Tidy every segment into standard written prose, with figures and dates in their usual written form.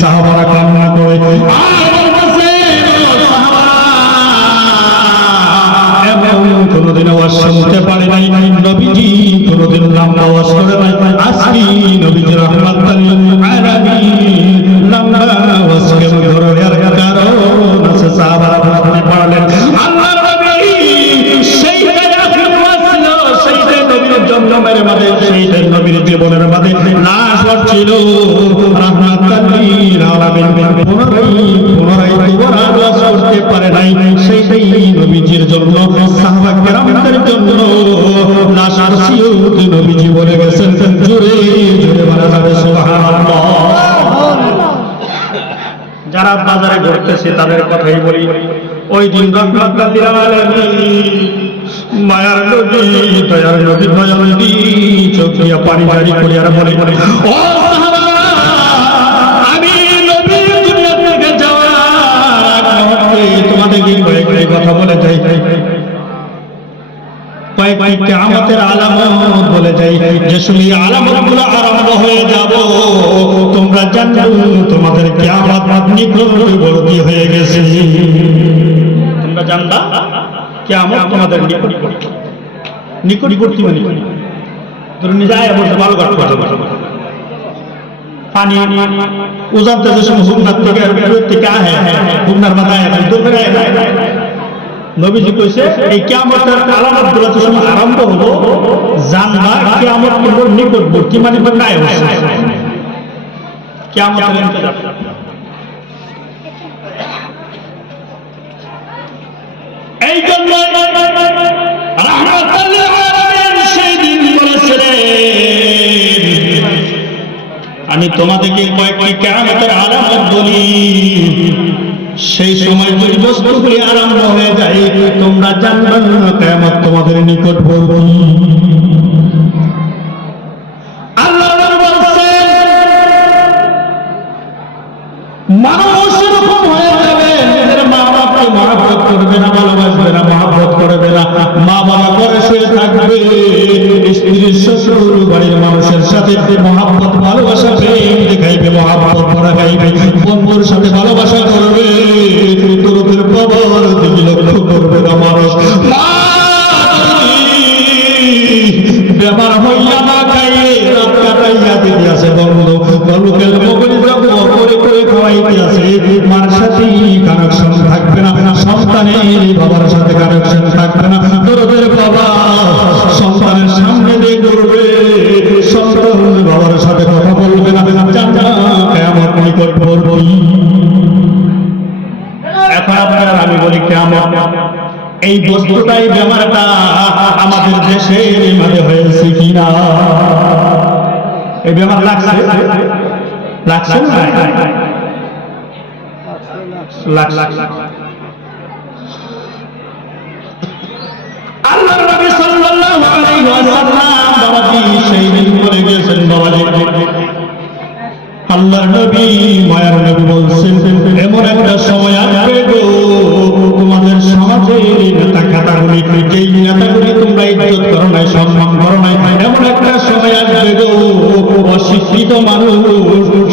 সাহাবারা কান্না করে কোনদিন আওয়াজ শুনতে পারে নাই, নবীজি কোনদিন লম্বা আওয়াজ করে নাই। আজকে নবীজি রাহমাতুল আলামিন লম্বা আওয়াজ কেন ধরার কারণ আছে সাহাবারা বুঝতে পারলেন। আল্লাহর নবী সেইটাই আখির ওয়াজ ছিল, সেইটাই নবীর জন্মের মাঝে, সেইটাই নবীর জীবনের মাঝে লাশ ছিল রাহমাতুল আলামিন। পুনরায় আওয়াজ করতে পারে নাই, সেইটাই নবীজির জন্য সাহাবা কেরামদের জন্য লাশ আসিয়ত নবীজি বলে গেছেন। জোরে জোরে বলা যাবে সুবহানাল্লাহ। যারা বাজারে ঘুরতেছে তাদের কথাই বলি। ওই দিন রাহমাতুল আলামিন মায়ার নবী, দয়ার নবী, দয়াল নবী চোখ দিয়া পানি জারি করে আর বলে, ও সাহাবা, আমি নবী দুনিয়া থেকে যাওয়ার মুহূর্তে তোমাদেরকে কয়েকটি কথা বলে যাই, কয়েকটি কিয়ামতের আলামত বলে যাই। যে সময় আলামতগুলো আরম্ভ হয়ে যাব তোমরা জানবে তোমাদের কিয়ামত নিকটবর্তী হয়ে গেছে। তোমরা জানবা কিয়ামত তোমাদের নিকটবর্তী মানে ধরুন যায় বলতে ভালো কাজ করতে পানি উজানতে যে সময় হুমনার থেকে আহে হুমনার মাথায় দূর করে নবীজি কইছে এই কিয়ামতের আলামতগুলো তো সময় আরম্ভ হলো, জানবা কিয়ামত কিন্তু নিকটবর্তী মানে প্রায় হচ্ছে। কিয়ামতের ইন্তজার এই জন্য রাহমাতুল আলামিন সেই দিন বলেছিলেন, আমি তোমাদেরকে কয়েকটি কিয়ামতের আলামত বলি, সেই সময় যদি বস্তুগুলি আরম্ভ হয়ে যায় তোমরা জানবে না কিয়ামত তোমাদের নিকটবর্তী। আল্লাহ বলেন মানুষ এরকম হয়ে যাবে, নিজের মা বাবাকে মহব্বত করবে না, ভালোবাসবে না, মহব্বত করবে না, মা বাবা ঘরে শুয়ে থাকবে, স্ত্রীর শ্বশুর বাড়ির মানুষের সাথে মহব্বত ভালোবাসা প্রেম দেখাইবে, মহব্বত করা গাইবে, বন্ধুর সাথে ভালোবাসা করবে, তোদের বাবার দিকে লক্ষ্য করবে না মানুষ। বেমার হইয়া না খাইয়ে রাত কাটাইয়া দিতে আছে বন্ধু, লোকের মগলি যাবো করে করে খাওয়াইতে আছে, মার সাথে কানেকশন থাকবে না, সন্তানের বাবার সাথে কানেকশন থাকবে না, তোদের বাবা সন্তানের সামনে দিয়ে করবে, সন্তান বাবার সাথে কথা বলবে না, জানা কিয়ামত নিকটবর্তী। এখন আপনারা আমি বলি কিয়ামত এই বস্তুটাই বেমারটা আমাদের দেশের মধ্যে হয়েছে কিনা? এই বেমার লাগছে লাগছে না আল্লাহর নবী সাল্লাল্লাহু আলাইহি ওয়াসাল্লাম বাবাজি সেই দিন বলে গেছেন, বাবাজি আল্লাহর নবী মায়ার নবী বলছেন এমন একটা সময় আসবে গো তোমাদের সমাজের নেতা খাতাগুলি, যেই নেতাগুলি তোমরা ইজ্জত করো নাই, সম্মান করো নাই, এমন একটা সময় আসবে গো অশিক্ষিত মানুষ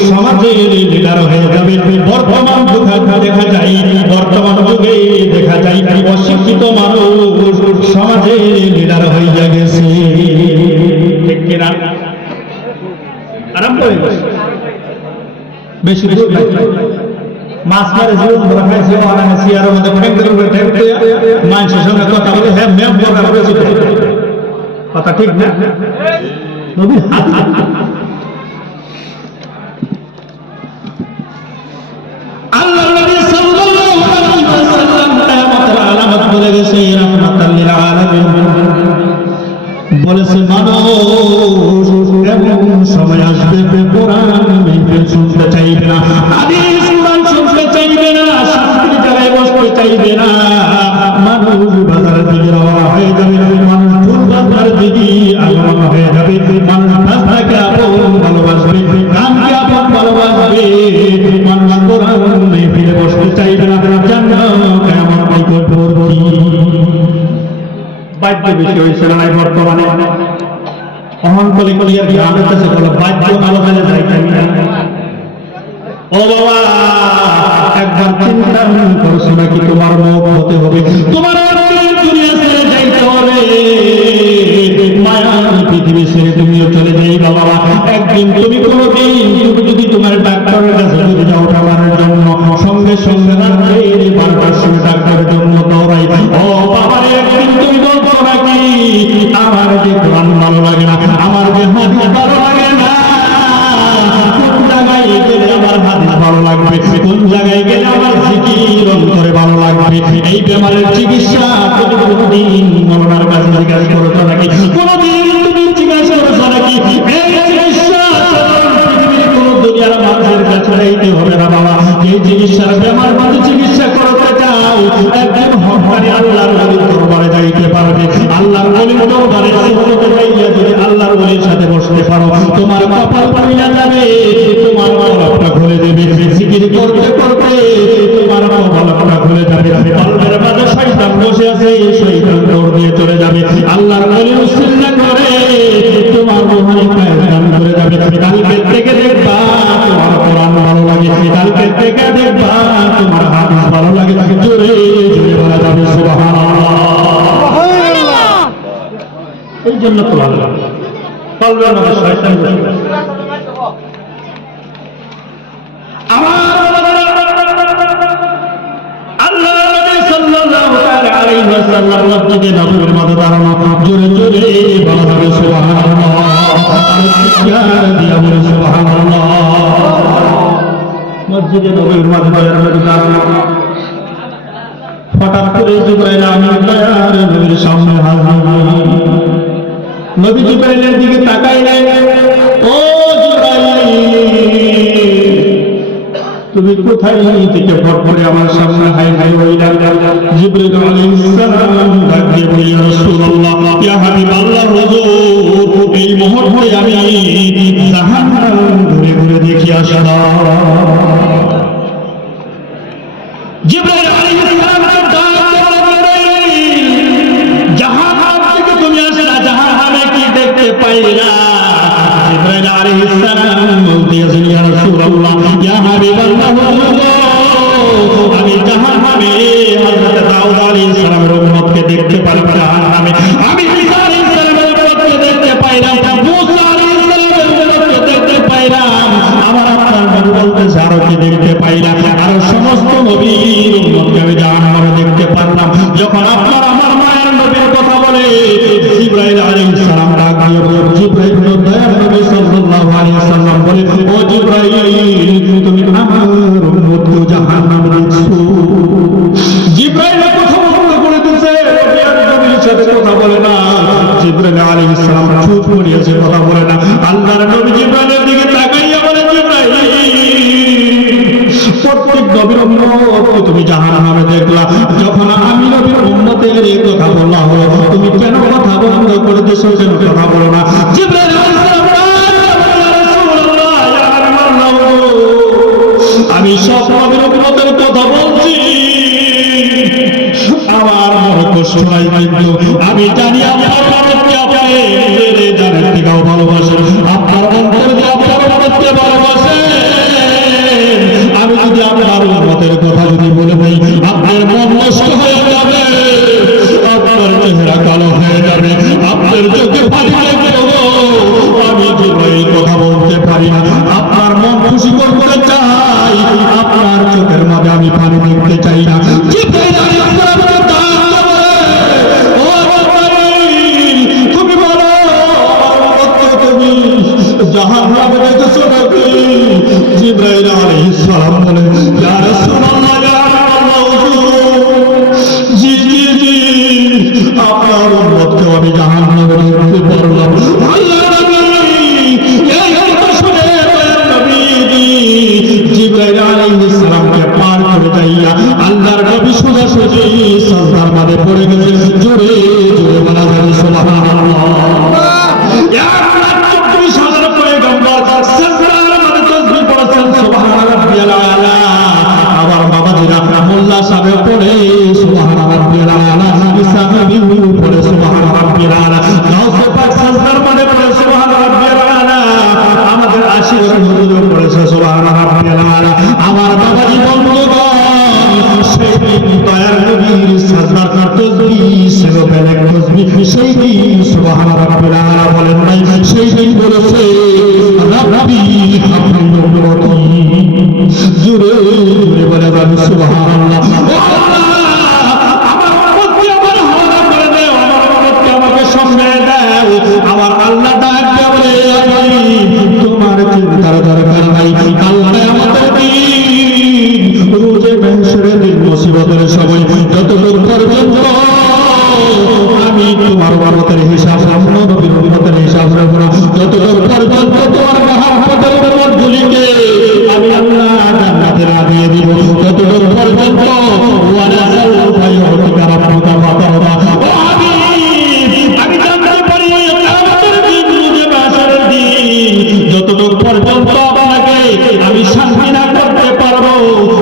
সমাজের লিডার হয়ে যাবে। বর্তমান দেখা যায়, বর্তমান যুগে দেখা যায় অশিক্ষিত মানুষ সমাজের লিডার হয়ে গেছে, ঠিক কিনা? আরম্ভ হয়ে গেছে, বেশি দূর নাই, মাছ মারে জীবন ধরা খাইছে, অনানে চেয়ারের মধ্যে ফ্যাঙ্কের উপরে ঠেকতে মানুষের সঙ্গে কথা বলে হ্যাঁ ম্যাম দরকার হয়েছে, কথা ঠিক না? নবীর হাত আল্লাহ নবী সাল্লাল্লাহু আলাইহি ওয়াসাল্লাম কিয়ামতের আলামত বলে গেছে, রাহমাতাল লিল আলামিন বলেছে মানুষ এমন সময় আসবে কোরআন মেহফিল শুনতে চাইবে না, হাদিস কোরআন শুনতে চাইবে না, শান্তির জায়গায় বসতে চাইবে না, মানুষ বাজারের দিকে রওনা হয়ে যাবে, মানুষ ঢোল বাজারের দিকে আগমন হয়ে যাবে, মানুষ রাস্তাকে আপন ভালোবাসবে, গানকে আপন ভালোবাসবে, মানুষ কোরআন মেহফিলে বসতে চাইবে না, জান্নাত কিয়ামত নিকটবর্তী। বাদ্য বেশি হয়েছে না বর্তমানে, অহংকলি কলিয়ার গ্রামের কাছে বলো বাদ্য আলোচনা যাই ও বাবা, একবার চিন্তা করছো নাকি তোমার মুখ হতে হবে, তোমার দুনিয়া ছেড়ে যাইতে হবে, মায়ার পৃথিবী ছেড়ে তুমিও চলে যাইবা বাবা। একদিন তুমি কোনোদিন তুমি যদি তোমার ডাক্তারের কাছে যদি যাও খাবারের জন্য, সঙ্গে সঙ্গে রাত্রে 12টার সময় ডাক্তারের জন্য দৌড়াই। ও বাবার, একদিন তুমি বলছো নাকি আমার যে কোরআন ভালো লাগে না, আমার যে হাদিস ভালো লাগে না, কোন জায়গায় গেলে আমার হাদিস ভালো লাগবে, কোন জায়গায় গেলে আমার জিকির অন্তরে ভালো লাগবে, এই বেমারের চিকিৎসা তুমি কোনদিন মৌলানার কাছে জিজ্ঞাসা করেছো নাকি? কোনদিন তুমি জিজ্ঞাসা করেছো নাকি? এই চিকিৎসা পৃথিবীর কোন দুনিয়ার মানুষের কাছে চাইতে হবে না বাবা। এই চিকিৎসার বেমার মাঝে চিকিৎসা করতে চাও, একজন হকারি আল্লাহর ওলির দরবারে যাইতে পারবে। আল্লাহর ওলির দরবারে সিজদাতে যাইয়া যদি আল্লাহর ওলির সাথে বসতে পারো, তোমার কপাল পাইয়া যাবে, তোমার কপালটা খুলে দেবে। জিকির করতে করতে তোমার কপালটা খুলে যাবে। কলবের মাঝে শয়তান বসে আছে, শয়তান দৌড় দিয়ে চলে যাবে। আল্লাহর ওলির উসিলা করে তোমার রূহানি পায়দান করে যাবে। কালকে থেকে দেখবা তোমার কোরআন ভালো লাগে, কালকে থেকে দেখবা তোমার হাদিস ভালো লাগে। জোরে জোরে বলা যাবে সুবহানাল্লাহ। এই জন্য তো ভালো কলবের মাঝে শয়তান বসে আছে। মসজিদে নববীর মধ্যে দাঁড়ানো, জোরে জোরে বলা যাবে সুবহানাল্লাহ। সুবহানাল্লাহ। মসজিদে নববীর মধ্যে দাঁড়ানো, হঠাৎ করে জিবরাইল আমিন দয়ার নবীর সামনে হাজির। নবী জিবরাইলের দিকে তাকাইলেন, ও জিবরাইল, তুমি কোথায় থেকে ফট করে আমার সামনে হাই হাই হইলা? জিবরাইল আলাইহিস সালাম ডাক দিয়ে বললেন, রাসূলুল্লাহ, ইয়া হাবিবাল্লাহ, হুজুর, এই মুহূর্তে আমি জাহান্নাম ঘুরে ঘুরে দেখি আসলাম। জিবরাইল আলাইহিস সালাম ডাক দিয়ে বললেন, জাহান্নাম থেকে তুমি আসলা, জাহান্নামে কি দেখতে পাইলা? জিবরাইল আলাইহিস সালাম বলতেছেন, ইয়া রাসূলুল্লাহ, ইয়া হাবিবাল্লাহ, আমি জাহান্নামে হযরত দাউদ আলাইহিস সালামের উম্মতকে দেখতে পারলাম জাহান্নামে, আমি ঈসা আলাইহিস সালামের উম্মতকে দেখতে পাইলাম, মুসা আলাইহিস সালামের উম্মতকে দেখতে পাইলাম, আমার আপনার নবী বলতেছে আরো কি দেখতে পাইলাম, আর সমস্ত নবীর উম্মতকে আমি জাহান্নামে দেখতে পারলাম। যখন আপনার আমার মায়ের নবীর কথা বলে জিবরাইল আলাইহিস সালাম ডাক দিয়ে বলে, জিবরাইল দয়ার নবী সাল্লাল্লাহু আলাইহি ওয়াসাল্লাম বলে, ও জিবরাইল, তুমি আমার উম্মতকে জাহান্নামে দেখছো? জিবরাইল কথা বলতে বলেছে, নবীর সাথে কথা বলে না। জিবরাইল আলাইহিস সালাম চুপ করে আছে, কথা বলে না। আল্লাহর নবী জিবরাইলের দিকে তাকাইয়া বলে, জিবরাইল, প্রত্যেক নবীর উম্মতকে তুমি জাহান্নামে দেখলা, যখন আমি নবীর উম্মতের এই কথা বলা হলো, তুমি কেন কথা বন্ধ করে দিয়েছো, কেন কথা বলো না? জিবরাইল আলাইহিস সালাম, রাসূলুল্লাহ, ইয়া হাবিবাল্লাহ, আমি সব নবীর উম্মতের কথা বলছি, আমার মনে কষ্ট নাই, কিন্তু আমি জানি আপনার উম্মতকে আপনি নিজের জানের থেকেও ভালোবাসেন, আপনার অন্তর দিয়ে আপনার উম্মতকে ভালোবাসেন। আমি যদি আপনার উম্মতের কথা যদি বলে দেই, আপনার মন নষ্ট হয়ে যাবে, আপনার চেহারা কালো হয়ে যাবে, আপনার চোখে পানি লাগবে। আমি জিবরাইল কথা বলতে পারি না, আপনার মন খুশি করতে চাই, আপনার চোখের মাঝে আমি পানি দেখতে চাই না। জিবরাইল আলাইহিস সালাম, তুমি বলো দিন সুবহান রাব্বিল আলা বলেন নাই, সেই দিন বলেছে রাব্বি হাবলি উম্মতি। জোরে জোরে বলে যাবে সুবহানাল্লাহ। আমার আল্লাহ ডাক দিয়ে বলে তোমার চিন্তার দরকার নাই, আল্লাহ আমাদের দিন রোজে মেহশরের দিন মুসিবতের সময় যতদূর পর্যন্ত আমি তোমার উম্মতের হিসাব রাখবো, নবীর উম্মতের হিসাব রাখবো না, যতদূর পর্যন্ত তোমার মহব্বতের উম্মতগুলিকে আমি আল্লাহ জান্নাতে লাগিয়ে দিব, ততদূর পর্যন্ত ওয়ালা সাউফা ইউতিকা রাব্বুকা ফাতারদা। যতদূর পর্যন্ত আপনাকে আমি শান্তি না করতে পারবো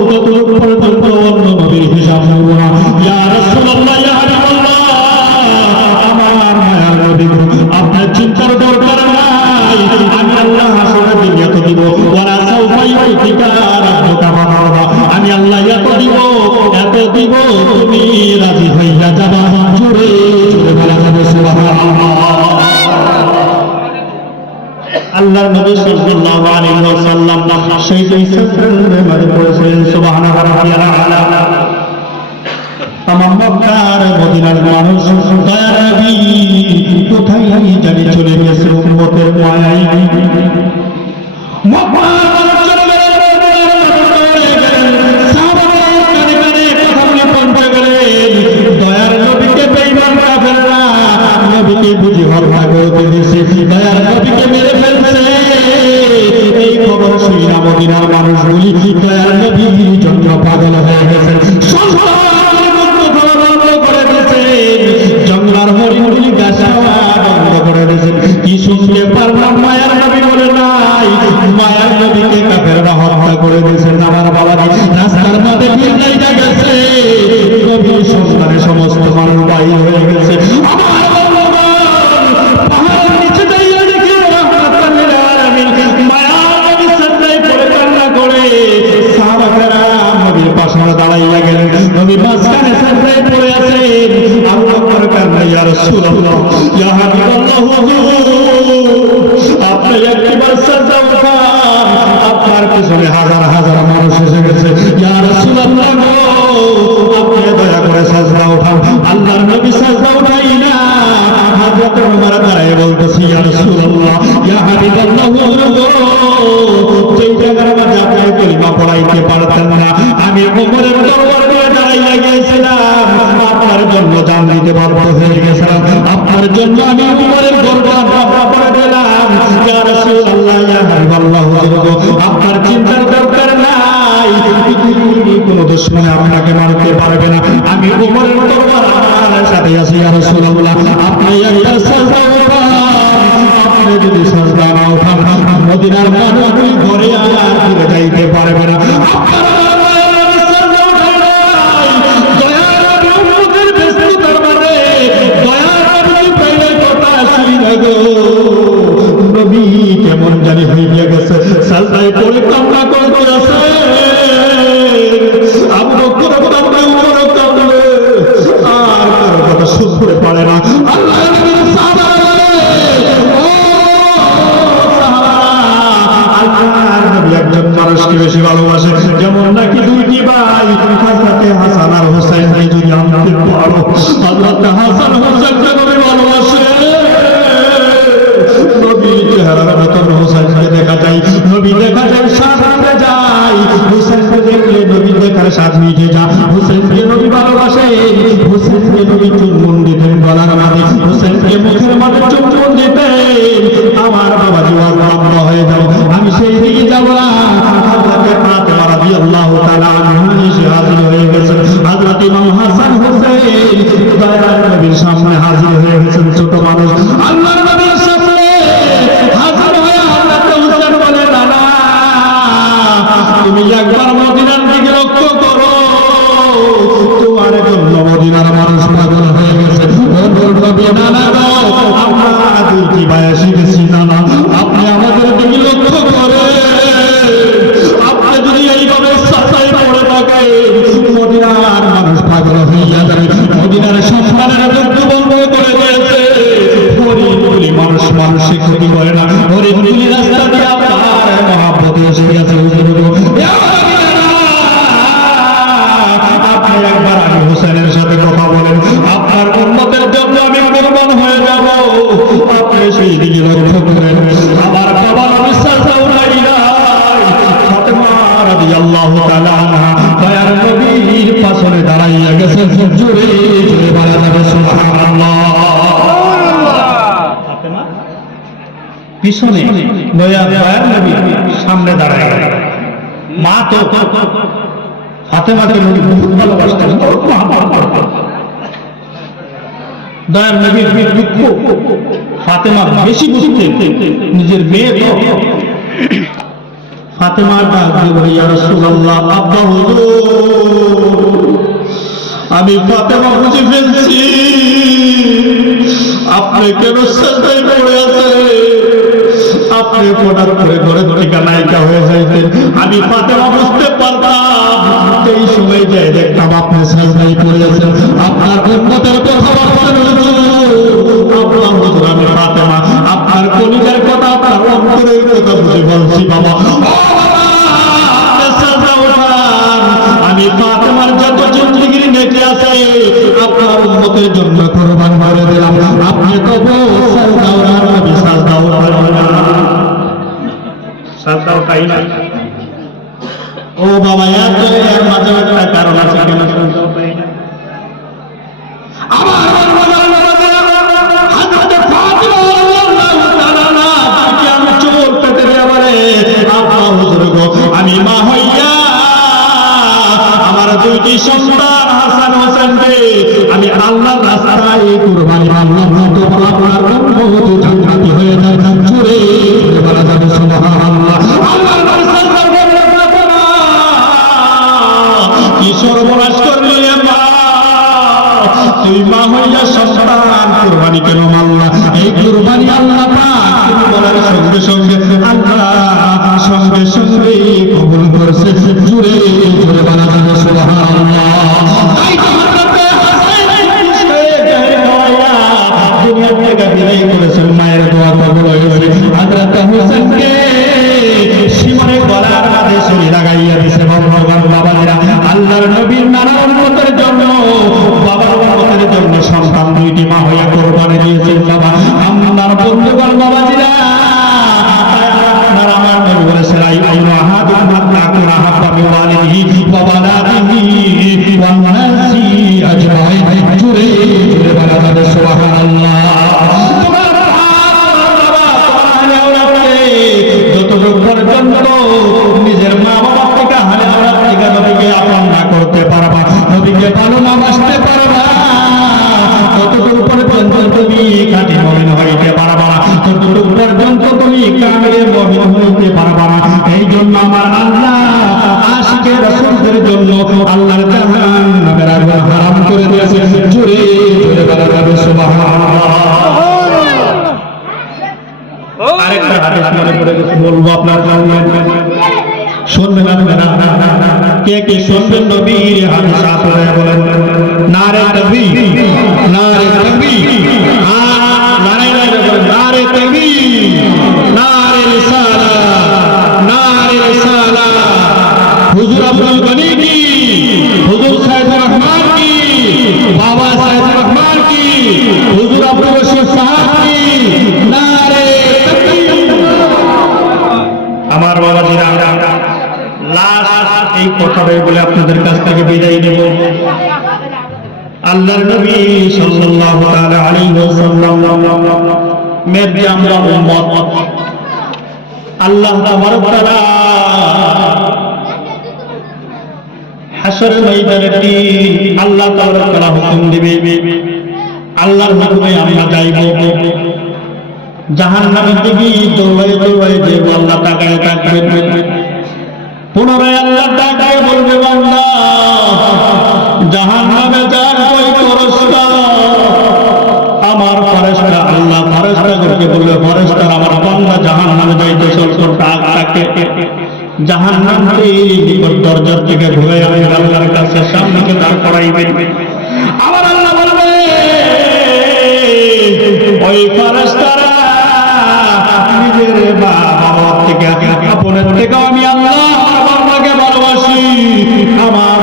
ততদূর পর্যন্ত অন্য নবীর হিসাব নেব না। ইয়া রাসূলুল্লাহ, ইয়া হাবিবাল্লাহ, আমার মায়ার নবী আপনার চিন্তার দরকার নাই, আমি আল্লাহ হাসরের দিন এত দিব, ওয়ালা সাউফা ইউতিকা রাব্বুকা ফাতারদা। আমি আল্লাহ এত দিব তুমি রাজি হইয়া যাবা। জোরে জোরে বলা যাবে সুবহানাল্লাহ। আল্লাহর নবী সাল্লাল্লাহু আলাইহি ওয়াসাল্লাম সেই দুই সাফারে মাঝে পড়েছিলেন সুবহান রাব্বিয়াল আলা। তামাম মক্কার মদিনার মানুষ দয়ার নবী কোথায় জানি চলে গেছে উম্মতের মায়ায়। মক্কার চলে গেলেন, সাহাবারা কানে কানে কথাগুলি বলতে গেলেন, দয়ার নবীকে বেঈমান কাফেররা নবীকে বুঝি হত্যা করতে দিয়েছে, দয়ার নবীকে মেরে ফেলছে। এই খবর শুনে মদিনার মানুষগুলি দয়ার নবীর জন্য পাগল হয়ে গেছে, করে দিয়েছে, জঙ্গলার হরিণগুলি গাছ খাওয়া বন্ধ করে দিয়েছে। কি শুনতে পারলাম মায়ার নবী বলে নাই, মায়ার নবীকে কাফেররা হত্যা করে দিয়েছে। আমার বাবা রাস্তার মাঝে ভিড় লাইগা গেছে, নবীর সন্ধানে সমস্ত মানুষ বাইরে হয়ে গেছে। দাঁড়াইয়া গেলেন, নবী মাঝখানে সাজদায় পড়ে আছেন। আল্লাহ দরকার নাই ইয়া রাসূলুল্লাহ, ইয়া হাবিবাল্লাহ, আপনি একবার সাজদা উঠান, আপনার পেছনে হাজার হাজার মানুষ এসে গেছে। ইয়া রাসূলুল্লাহ, আপনি দয়া করে সাজদা উঠান। আল্লাহর নবী সাজদা উঠাই না, হযরত ওমর দাঁড়ায় বলতেছে ইয়া রাসূলুল্লাহ, ইয়া হাবিবাল্লাহ, যেই জায়গার মাঝে আপনি কলিমা পড়াইতে পারতেন না, আমি ওমরের দরবার করে দাঁড়াইয়া গিয়েছিলাম, আপনার জন্য জান দিতে বাধ্য হয়ে গেছিলাম, আপনার জন্য আমি ওমরের দরবার করে দিলাম। ইয়া রাসূলুল্লাহ, ইয়া হাবিবাল্লাহ, আপনার চিন্তার দরকার নাই, কোনো দুশমন আপনাকে মারতে পারবে না, আমি ওমরের দরবার আমার সাথে আছি। ইয়া রাসূলুল্লাহ, আপনি একটা সাজদা উঠান, আপনি যদি সাজদা না উঠান মদিনার মানুষ ঘরে আর ফিরে যাইতে পারবে না। নবী কেমন জানি হইয়া গেছে, সাজদায় পড়ে কান্না করতে আছে। আবু বকর কাঁদলে, উমর কাঁদলে, আর কারো কথা শুনতে পারে না। আল্লাহ নবীর সাহাবারা, আল্লাহর নবী একজন মানুষকে বেশি ভালোবাসে, যেমন নাকি দুইটি ভাই হযরত হাসান আর হোসেনকে যদি আনতে পারো, হযরত হাসান হোসেনকে নবী ভালোবাসে। নবী চেহারার মতন হোসেনকে দেখা যায়, নবী দেখা যায় সাথে যায়, হোসেনকে দেখলে নবী দেখার স্বাদ মিটে যায়। হোসেনকে নবী ভালোবাসে, হোসেনকে নবী চুম্বন দিতেন গলার মাঝে, হোসেনকে মুখের মাঝে চুম্বন দিতেন। আমার বাবা জীবন লম্বা হয়ে যাও, আমি সেই দিকে যাব না। হযরত ফাতেমা রাদিয়াল্লাহু তাআলা আনহা এসে হাজির হয়ে গেছেন। হযরত ইমাম হাসান হোসেন দয়ার নবীর সামনে হাজির হয়ে গেছেন, ছোট মানুষ। আল্লাহর নবীর সামনে হাজির হয়ে হযরত হোসেন বলে, নানা তুমি একবার মদিনার দিকে লক্ষ্য করো, তোমার জন্য মদিনার মানুষ পাগল হয়ে গেছে। নবী, নানা গো, আমরা দুইটি ভাই এসে গেছি, নানা আপনি আমাদের দিকে লক্ষ্য করে, আপনি যদি এইভাবে সাজায় পড়ে থাকে মদিনার মানুষ পাগল হইয়া যাবে। মদিনার সন্তানেরা যুদ্ধ বন্ধ করে দিয়েছে, রাদিয়াল্লাহু তাআলা আনহা দয়ার নবীর পাশে দাঁড়াইয়া গেছে জোরে জোরে বলা যাবে সুবহানাল্লাহ। ফাতেমা পিছনে দয়ার নবী সামনে দাঁড়ায় গেল। মা তো ফাতেমাকে নবী বহুত ভালোবাসতেন, বহুত মহব্বত করতেন। দয়ার নবীর দুঃখ ফাতেমা বেশি বুঝতেন, নিজের মেয়ে তো। ফাতেমা ডাক দিয়ে বলে, ইয়া রাসূলুল্লাহ, আব্বা হুজুর, আমি ফাতেমা বুঝে ফেলছি আপনি কেন সাজদায় পড়ে আছেন। আপনি হঠাৎ করে ঘরে থেকে নায়িকা হয়ে যাইতেন, আমি ফাতেমা বুঝতে পারতাম। এই সময় যাই দেখতাম আপনি সাজদায় পড়ে আছেন, আপনার উম্মতের কথা ভাবছেন আপনার হুজুর। আমি ফাতেমা আপনার কলিজার কথা, আপনার অন্তরের কথা বুঝে বলছি বাবা, আমি ফাতেমার যত জিন্দেগির নেকি আছে আপনার উম্মতের জন্য কুরবান করে দিলাম। আপনি তবু সাজদাও না, নবী সাজদাও পারেন না, সাজদাও পাই না। ও বাবা, এর মাঝে একটা কারণ আছে কেন সাজদাও পাই না। আমি মা হইয়া আমার দুইটি সন্তান হাসান হোসেনকে আমি আল্লাহর রাস্তায় কুরবানি করলাম, তো আপনার উম্মত জান্নাতি হয়ে যায়। জোরে বলা যাবে সুবহানাল্লাহ। আল্লাহর সাজদা করে ফাতেমা কি সর্বনাশ করলি মা, তুই মা হইয়া সন্তান কুরবানি কেন মারলা? এই কুরবানি আল্লাহ পাক তুমি বলার সঙ্গে সঙ্গে আল্লাহ সঙ্গে সঙ্গে কবুল করছে। জোরে জোরে বলা যাবে সুবহানাল্লাহ। তাই তো হযরতে হাসান দুনিয়া থেকে বিদায় করেছেন, মায়ের দোয়া কবুল হয়েছে। হযরতে হোসেনকে সীমানে গলার মাঝে ছুরি লাগাইয়া দিয়েছে। ভগবান বাবারা আল্লাহর নবীর নানা উম্মতের জন্য, বাবার উম্মতের জন্য সন্তান দুইটি মা হইয়া কোরবানি দিয়েছেন। বাবা আমার বন্ধুগণ বাবাজিরা, আমার নবী বলেছেন আইয়ু আহাদুকুম আতাকুন আহাব্বা বিওয়ালিদিহি ওয়া বানাতিহি ওয়ান নাসি আজমাইন। জোরে জোরে বলা যাবে সুবহানাল্লাহ। যতটুকু পর্যন্ত নিজের মা বাবার থেকে হালে হাওড়ার থেকে নবীকে আপন না করতে পারবা, নবীকে ভালো না বাসতে পারবা, ততটুকু পর্যন্ত তুমি খাঁটি মুমিন হইতে পারবা না, ততটুকু পর্যন্ত তুমি কামিলে মুমিন হইতে পারবা না। এই জন্য আমার আল্লাহ আশিকে রাসূলদের জন্য আল্লাহর জাহান্নামের আগুন হারাম করে দিয়েছে। জোরে জোরে বলা যাবে সুবহানাল্লাহ। আরেকটা হাদিস মনে পড়ে গেছে, বলবো আপনার সামনে, শুনবেন আপনারা? কে কে শুনবেন নবীর হাদিস আপনারা বলেন নারে তাকবীর, নারে তাকবীর, নারে বলেন নারে তাকবীর, নারে রিসালাত, নারে রিসালাত। হুজুর আব্দুল গনি কি, হুজুর সাইদুর রহমান কি, বাবা সাইদুর রহমান কি, হুজুর আব্দুল রশিদ সাহেব কি, নারে তাকবীর। আমার বাবাজিরা, লাস্ট এই কথাটাই বলে আপনাদের কাছ থেকে বিদায় নেব। আল্লাহর নবী সাল্লাল্লাহু তাআলা আলাইহি ওয়াসাল্লাম মেয়ে আমরা উম্মত, আল্লাহ তাবারক ওয়া তাআলা হাসরের ময়দানে আল্লাহ তাবারক ওয়া তাআলা হুকুম দিবে, আল্লাহর হুকুমে আমরা যাইব। জাহান্নামের দিকে দৌড়ায় দৌড়ায় যাব, আল্লাহ তাকায় থাকবেন। পুনরায় আল্লাহ তাকায় বলবে, বান্দা জাহান্নামে যার কই ফেরেশতা, আমার ফেরেশতা। আল্লাহ ফেরেশতাকে বলবে, ফেরেশতা আমার বান্দা জাহান্নামে যাইতেছে, তাকে জাহান্নামে নিকট দরজার থেকে ঘুরে আমি আল্লাহর কাছে সামনে দাঁড় করাইবেন। আমার আল্লাহ বলবে, ওই ফেরেশতারা নিজের বাবার থেকে আপনের থেকে আমি আল্লাহ বান্দাকে ভালোবাসি, আমার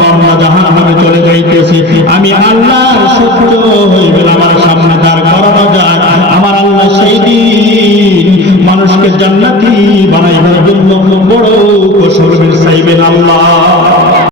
বান্দা জাহান্নামে চলে যাইতেছে, আমি আল্লাহর সহ্য হইবে আমার সামনে দাঁড় করানো যায়। আমার আল্লাহ সেই দিন মানুষকে জান্নাত